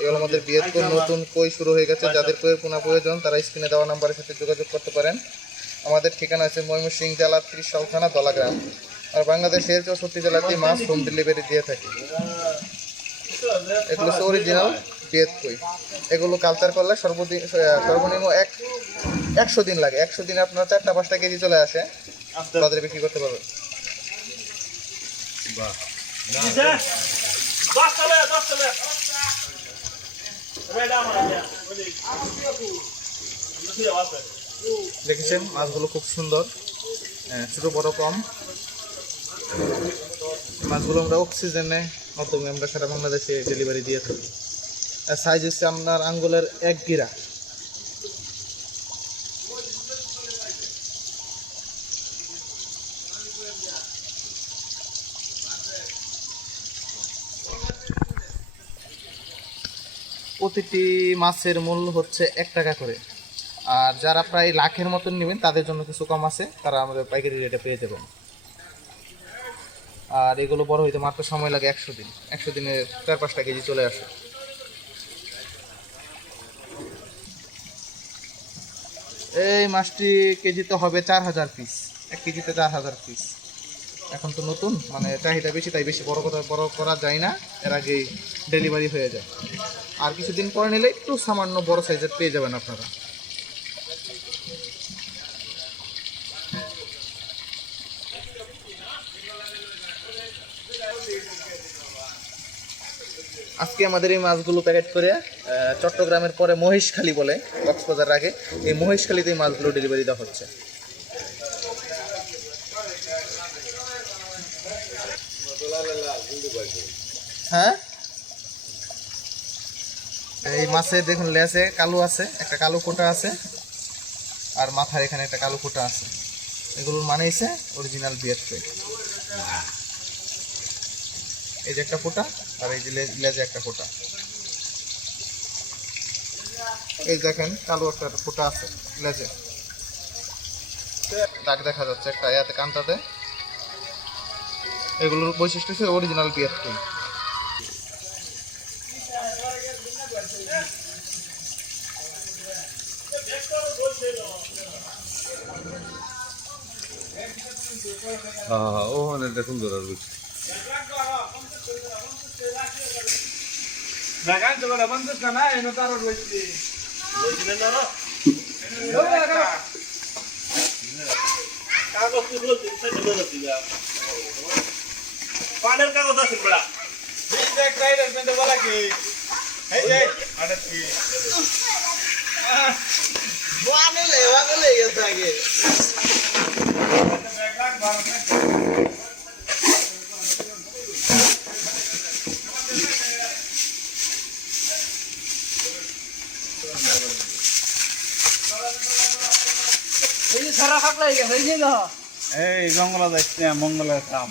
এগুলো আমাদের বিয়ের পর নতুন কই শুরু হয়ে গেছে যাদের কইয়ের পোনা প্রয়োজন তারা স্ক্রিনে দেওয়া নাম্বারের সাথে যোগাযোগ করতে পারেন। আমাদের ঠিকানা আছে ময়মনসিংহ জেলার ত্রিশাল থানা দলাগ্রাম। আর বাংলাদেশের চৌষট্টি জেলাতেই মাছ হোম ডেলিভারি দিয়ে থাকি। এগুলো হচ্ছে অরিজিনাল বিয়েত কই। এগুলো কালচার করলে সর্বদিন সর্বনিম্ন এক একশো দিন লাগে। একশো দিনে আপনার চারটা পাঁচটা কেজি চলে আসে। বাজারে বিক্রি করতে পারবেন। দেখেছেন মাছগুলো খুব সুন্দর আহ, ছোট বড় কম। মাছগুলো আমরা অক্সিজেনে মাধ্যমে আমরা সারা বাংলাদেশে ডেলিভারি দিয়ে থাকি। সাইজ হচ্ছে আপনার আঙ্গুলের এক গিরা। প্রতিটি মাছের মূল্য হচ্ছে এক টাকা করে। আর যারা প্রায় লাখের মতন নেবেন, তাদের জন্য কিছু কম আছে, তারা আমাদের পাইকারি রেটে পেয়ে যাবেন। আর এগুলো বড় হইতে মাত্র সময় লাগে একশো দিন। একশো দিনে চার পাঁচটা কেজি চলে আসে। এই মাছটি কেজিতে হবে চার হাজার পিস এক কেজিতে চার হাজার পিস এখন তো নতুন মানে চাহিদা বেশি, তাই বেশি বড় কথা, বড় করা যায় না। এর আগেই ডেলিভারি হয়ে যায়। আর কিছুদিন পরে নিলে একটু সামান্য বড় সাইজের পেয়ে যাবেন আপনারা। আজকে আমাদের এই মাছগুলো প্যাকেট করে চট্টগ্রামের পরে মহেশখালী বলে, কক্সবাজার আগে, এই মহেশখালীতে এই মাছগুলো ডেলিভারি দেওয়া হচ্ছে। হ্যাঁ? এই মাছের দেখুন, লেসে কালো আছে, একটা কালো কোটা আছে, আর মাথার এখানে একটা কালো ফোঁটা আছে। এগুলোর মানে হচ্ছে অরিজিনাল বিয়ার ট্রে এই যে একটা ফোঁটা আর এই যে লেজে একটা ফোঁটা এই দেখেন, কালো একটা ফোঁটা আছে, লেজে। দাগ দেখা যাচ্ছে একটা এতে কানটাতে এগুলোর বৈশিষ্ট্য হচ্ছে অরিজিনাল হ্যাঁ ও অনেকটা সুন্দর আর বুঝছি জাগান তো বড় বন্ধ কানা এনো তার রইছি রইছিলেন না কাগজ পানের কাগজ আছে বড়া এই বলা কি? এই এই আরে কি? বানে লেবা গলে গেছে আগে। ব্যাকগ্রাউন্ড ভালো থাকে এই জঙ্গল যাচ্ছে মঙ্গলের কাম।